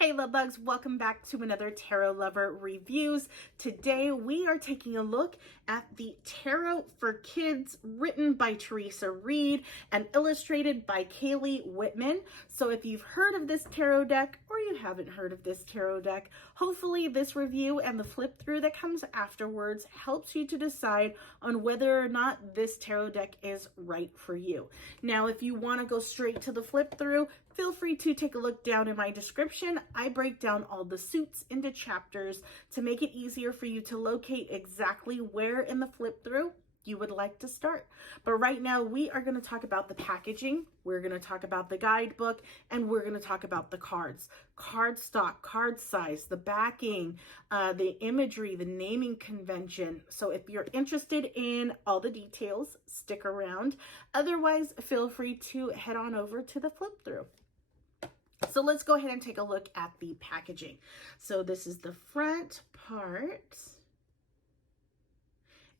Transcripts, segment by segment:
Hey love bugs, welcome back to another Tarot Lover Reviews. Today we are taking a look at the Tarot for Kids written by Teresa Reed and illustrated by Kaylee Whitman. So if you've heard of this tarot deck or you haven't heard of this tarot deck, hopefully this review and the flip through that comes afterwards helps you to decide on whether or not this tarot deck is right for you. Now if you want to go straight to the flip through, feel free to take a look down in my description. I break down all the suits into chapters to make it easier for you to locate exactly where in the flip through you would like to start. But right now we are going to talk about the packaging, we're going to talk about the guidebook, and we're going to talk about the cards. Cardstock, card size, the backing, the imagery, the naming convention. So if you're interested in all the details, stick around. Otherwise, feel free to head on over to the flip through. So let's go ahead and take a look at the packaging. So this is the front part.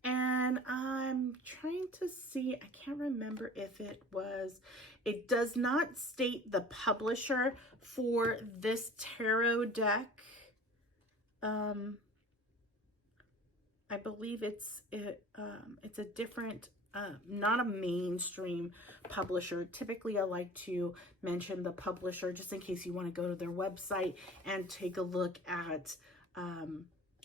And I'm trying to see, I can't remember if it does not state the publisher for this tarot deck. I believe it's a different, not a mainstream publisher. Typically, I like to mention the publisher just in case you want to go to their website and take a look at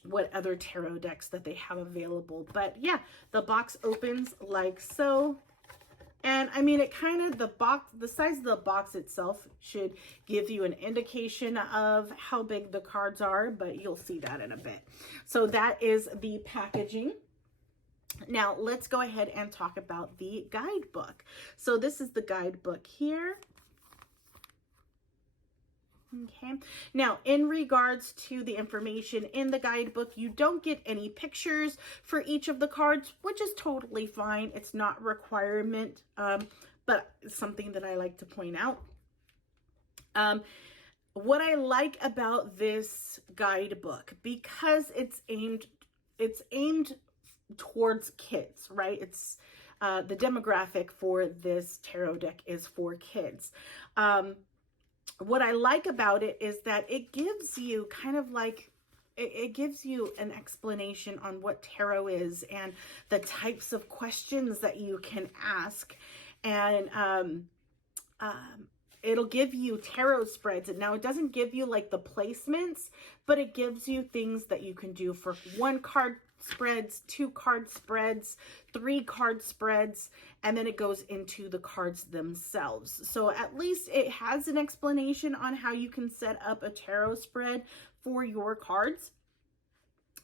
what other tarot decks that they have available. But yeah, the box opens like so. And I mean, it kind of, the size of the box itself should give you an indication of how big the cards are, but you'll see that in a bit. So that is the packaging. Now let's go ahead and talk about the guidebook. So this is the guidebook here. Okay, now in regards to the information in the guidebook, you don't get any pictures for each of the cards, which is totally fine. It's not a requirement, but it's something that I like to point out. What I like about this guidebook, because it's aimed towards kids, right? It's the demographic for this tarot deck is for kids. What I like about it is that it gives you kind of like, it gives you an explanation on what tarot is and the types of questions that you can ask. And it'll give you tarot spreads. And now it doesn't give you like the placements, but it gives you things that you can do for 1 card spreads, 2 card spreads, 3 card spreads, and then it goes into the cards themselves. So at least it has an explanation on how you can set up a tarot spread for your cards,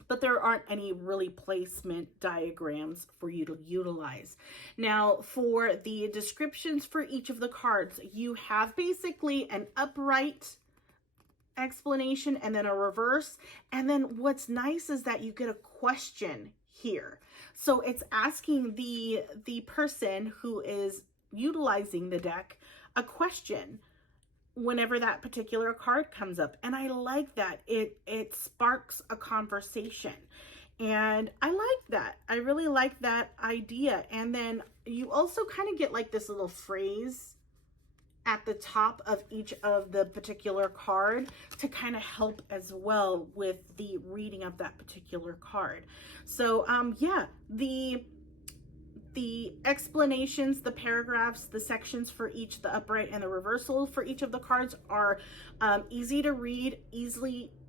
but there aren't any really placement diagrams for you to utilize. Now, for the descriptions for each of the cards, you have basically an upright explanation and then a reverse. And then what's nice is that you get a question here. So it's asking the person who is utilizing the deck a question whenever that particular card comes up. And I like that. It sparks a conversation. And I like that. I really like that idea. And then you also kind of get like this little phrase at the top of each of the particular card to kind of help as well with the reading of that particular card. So yeah, the explanations, the paragraphs, the sections for each, the upright and the reversal for each of the cards are easy to read,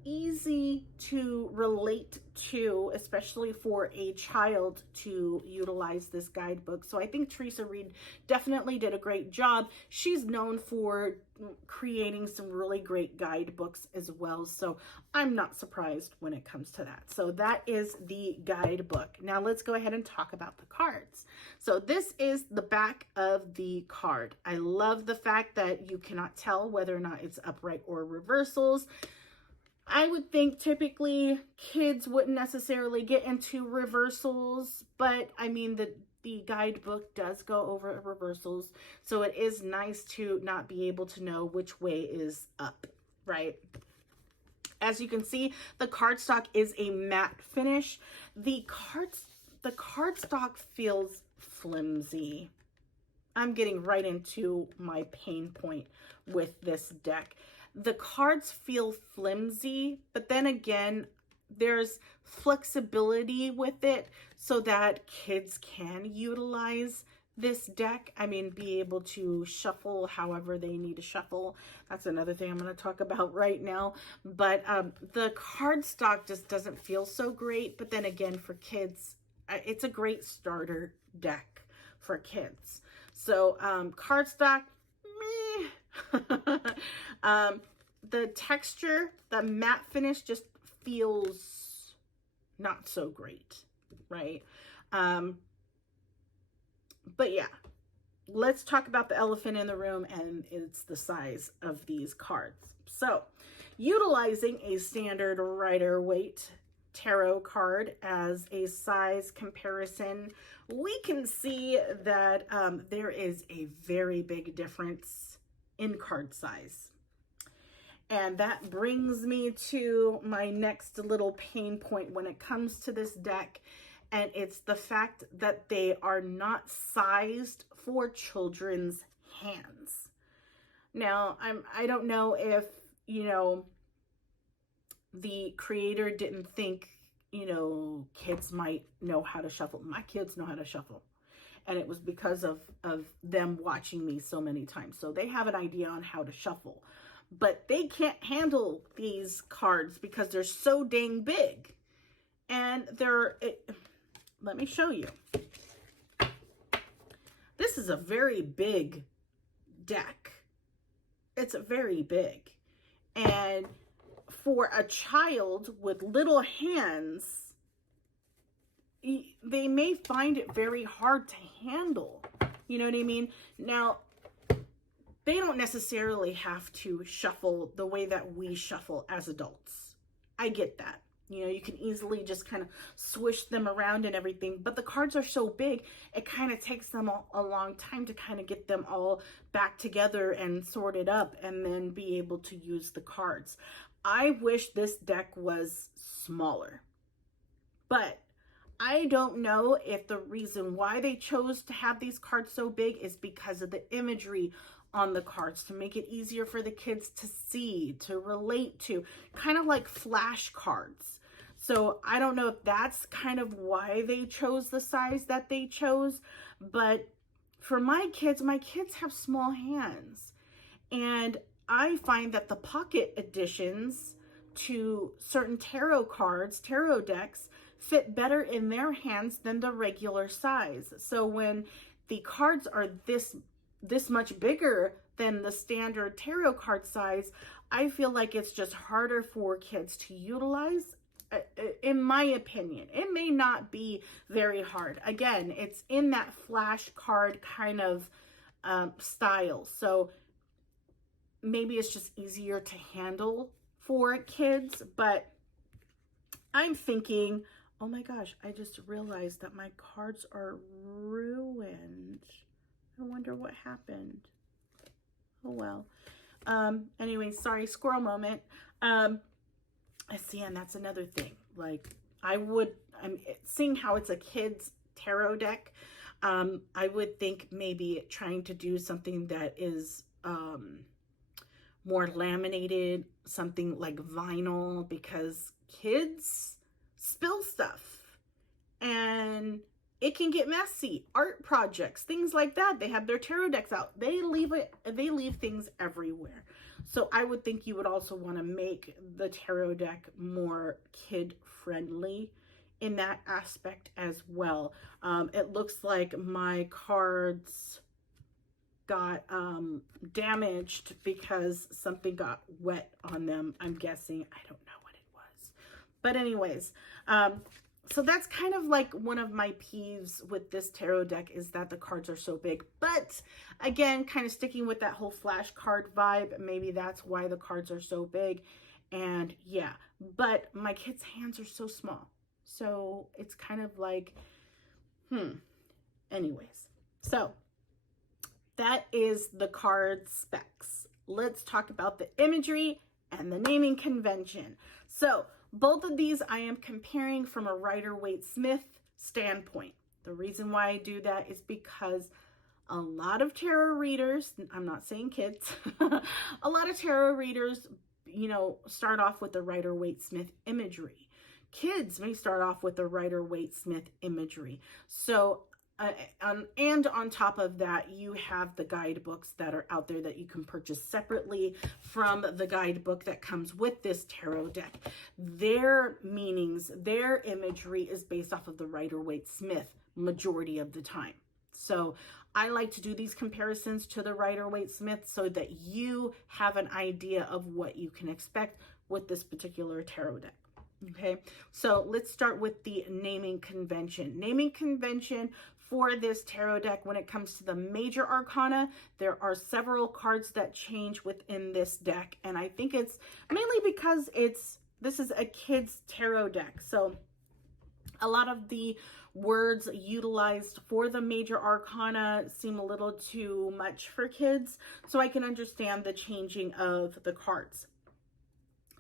easy to relate to, especially for a child to utilize this guidebook. So I think Teresa Reed definitely did a great job. She's known for creating some really great guidebooks as well. So I'm not surprised when it comes to that. So that is the guidebook. Now let's go ahead and talk about the cards. So this is the back of the card. I love the fact that you cannot tell whether or not it's upright or reversals. I would think typically kids wouldn't necessarily get into reversals, but I mean the guidebook does go over reversals, so it is nice to not be able to know which way is up, right? As you can see, the cardstock is a matte finish. The cardstock feels flimsy. I'm getting right into my pain point with this deck. The cards feel flimsy, but then again, there's flexibility with it so that kids can utilize this deck. I mean, be able to shuffle however they need to shuffle. That's another thing I'm going to talk about right now. But the card stock just doesn't feel so great. But then again, for kids, it's a great starter deck for kids. So cardstock, meh. The texture, the matte finish just feels not so great, right? But yeah, let's talk about the elephant in the room, and it's the size of these cards. So utilizing a standard Rider-Waite tarot card as a size comparison, we can see that there is a very big difference in card size. And that brings me to my next little pain point when it comes to this deck, and it's the fact that they are not sized for children's hands. Now, I don't know if, you know, the creator didn't think, you know, kids might know how to shuffle. My kids know how to shuffle. And it was because of them watching me so many times. So they have an idea on how to shuffle. But they can't handle these cards because they're so dang big. And let me show you. This is a very big deck. It's very big. And for a child with little hands, they may find it very hard to handle. You know what I mean? Now, they don't necessarily have to shuffle the way that we shuffle as adults. I get that. You know, you can easily just kind of swish them around and everything, but the cards are so big, it kind of takes them a long time to kind of get them all back together and sorted up and then be able to use the cards. I wish this deck was smaller, but I don't know if the reason why they chose to have these cards so big is because of the imagery on the cards to make it easier for the kids to see, to relate to, kind of like flashcards. So I don't know if that's kind of why they chose the size that they chose, but for my kids have small hands, and I find that the pocket additions to certain tarot cards, tarot decks, fit better in their hands than the regular size. So when the cards are this much bigger than the standard tarot card size, I feel like it's just harder for kids to utilize, in my opinion. It may not be very hard. Again, it's in that flashcard kind of style. So maybe it's just easier to handle for kids, but I'm thinking, oh my gosh, I just realized that my cards are ruined. I wonder what happened. Oh well. Anyway, sorry, squirrel moment. I see, and that's another thing. Like, I'm seeing how it's a kid's tarot deck. I would think maybe trying to do something that is more laminated, something like vinyl, because kids spill stuff and it can get messy. Art projects, things like that. They have their tarot decks out. They leave things everywhere. So I would think you would also want to make the tarot deck more kid friendly in that aspect as well. It looks like my cards got damaged because something got wet on them, I'm guessing. I don't know what it was. But anyways, so that's kind of like one of my peeves with this tarot deck, is that the cards are so big. But again, kind of sticking with that whole flashcard vibe, maybe that's why the cards are so big. And yeah, but my kids' hands are so small. So it's kind of like, anyways. So that is the card specs. Let's talk about the imagery and the naming convention. So both of these I am comparing from a Rider-Waite Smith standpoint. The reason why I do that is because A lot of tarot readers, I'm not saying kids, a lot of tarot readers, you know, start off with the Rider-Waite-Smith imagery. Kids may start off with the Rider-Waite-Smith imagery. So, and on top of that, you have the guidebooks that are out there that you can purchase separately from the guidebook that comes with this tarot deck. Their meanings, their imagery is based off of the Rider-Waite-Smith majority of the time. So I like to do these comparisons to the Rider-Waite-Smith so that you have an idea of what you can expect with this particular tarot deck. Okay, so let's start with the naming convention. Naming convention for this tarot deck, when it comes to the major arcana, there are several cards that change within this deck. And I think it's mainly because this is a kid's tarot deck. So a lot of the words utilized for the major arcana seem a little too much for kids. So I can understand the changing of the cards.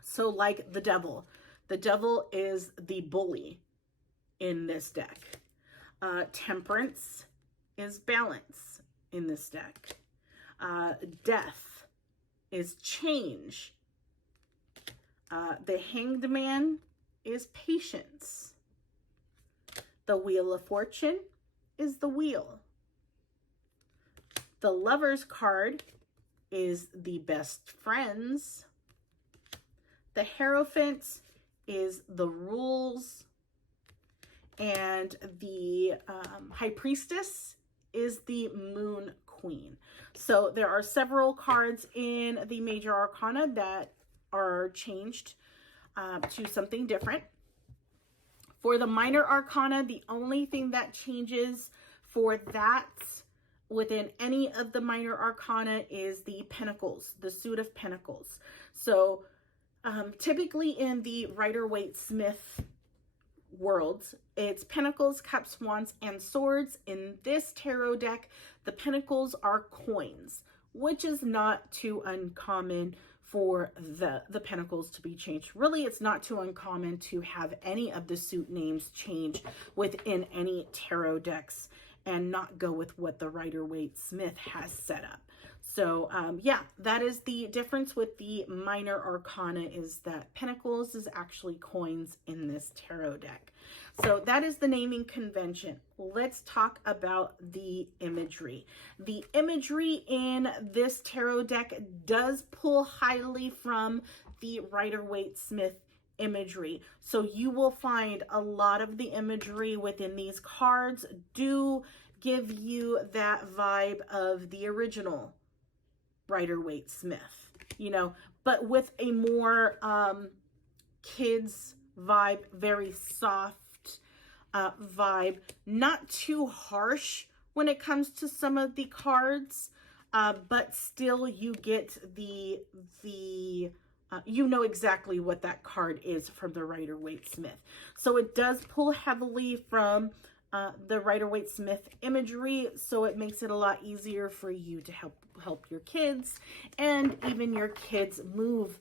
So like the Devil. The Devil is the bully in this deck. Temperance is balance in this deck. Death is change. The Hanged Man is patience. The Wheel of Fortune is the wheel. The Lover's card is the best friends. The Hierophant is the rules. And the High Priestess is the Moon Queen. So there are several cards in the major arcana that are changed to something different. For the minor arcana, the only thing that changes for that within any of the minor arcana is the Pentacles, the suit of Pentacles. So typically in the Rider-Waite-Smith worlds, it's Pentacles, Cups, Wands, and Swords. In this tarot deck, the Pentacles are coins, which is not too uncommon for the Pentacles to be changed. Really, it's not too uncommon to have any of the suit names change within any tarot decks and not go with what the Rider-Waite-Smith has set up. So yeah, that is the difference with the minor arcana, is that Pentacles is actually coins in this tarot deck. So that is the naming convention. Let's talk about the imagery. The imagery in this tarot deck does pull highly from the Rider-Waite-Smith imagery. So you will find a lot of the imagery within these cards do give you that vibe of the original Rider-Waite-Smith, you know, but with a more kids vibe, very soft vibe, not too harsh when it comes to some of the cards, but still you get the you know exactly what that card is from the Rider-Waite-Smith. So it does pull heavily from the Rider-Waite-Smith imagery, so it makes it a lot easier for you to help your kids, and even your kids move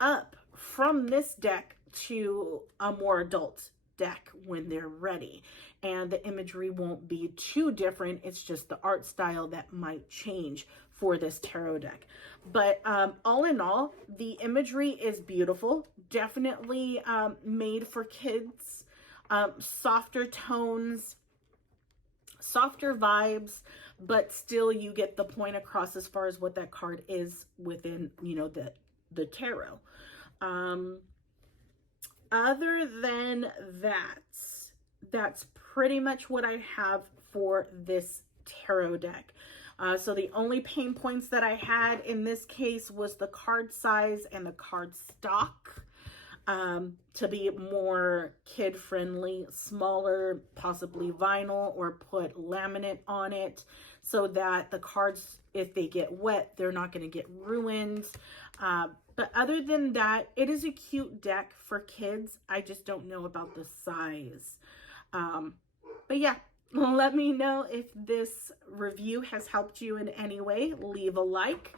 up from this deck to a more adult deck when they're ready. And the imagery won't be too different. It's just the art style that might change for this tarot deck. But all in all, the imagery is beautiful. Definitely made for kids. Softer tones, softer vibes, but still you get the point across as far as what that card is within, you know, the tarot. Other than that, that's pretty much what I have for this tarot deck. So the only pain points that I had in this case was the card size and the card stock. To be more kid-friendly, smaller, possibly vinyl, or put laminate on it so that the cards, if they get wet, they're not going to get ruined. But other than that, it is a cute deck for kids. I just don't know about the size. But yeah, let me know if this review has helped you in any way. Leave a like.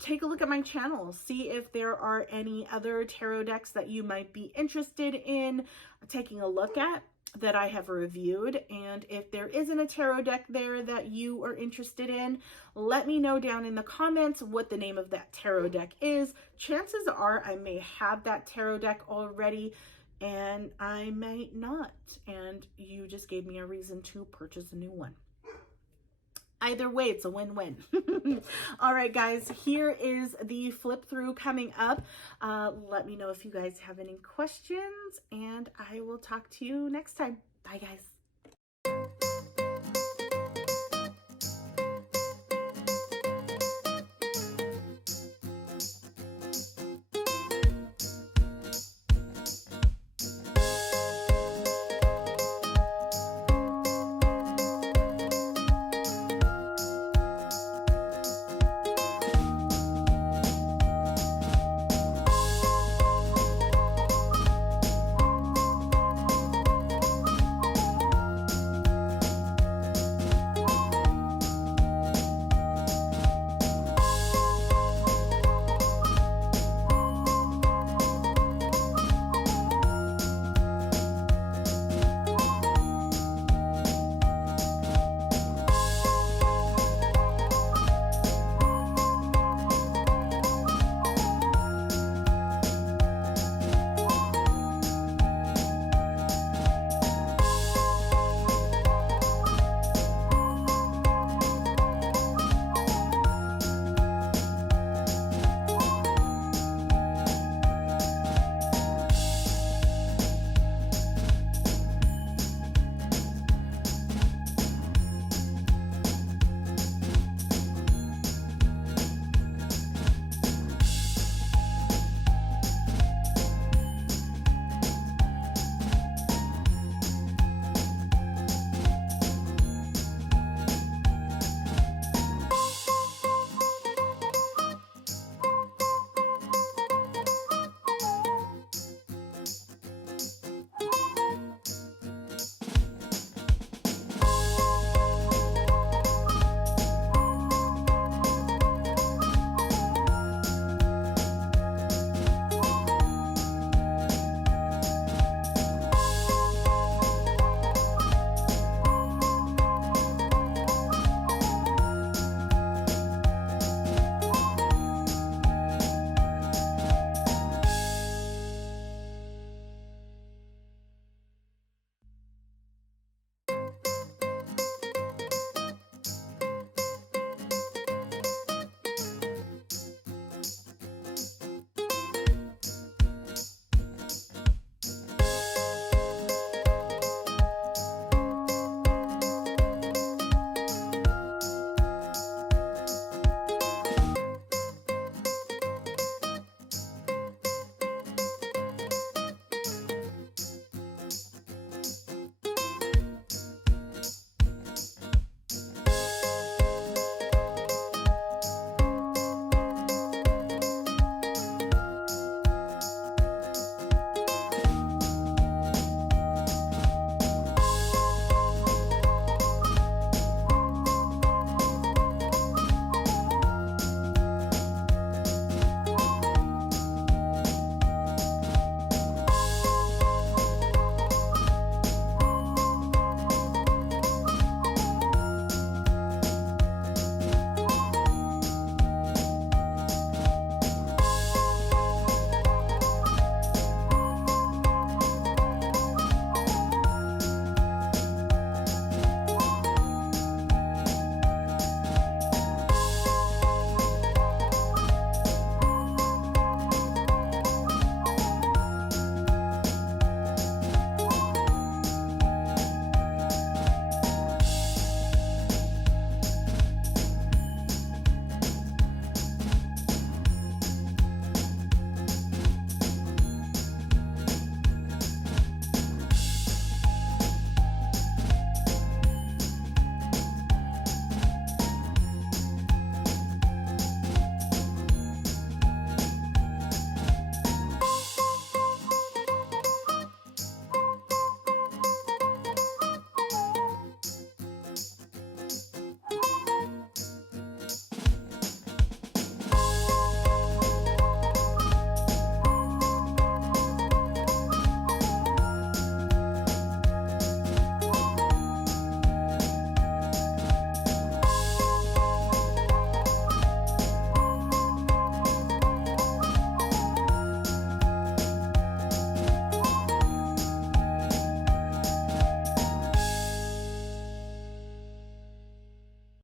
Take a look at my channel, see if there are any other tarot decks that you might be interested in taking a look at. that I have reviewed. And if there isn't a tarot deck there that you are interested in, let me know down in the comments what the name of that tarot deck is. Chances are I may have that tarot deck already, and I might not. And you just gave me a reason to purchase a new one. Either way, it's a win-win. All right, guys, here is the flip through coming up. Let me know if you guys have any questions, and I will talk to you next time. Bye, guys.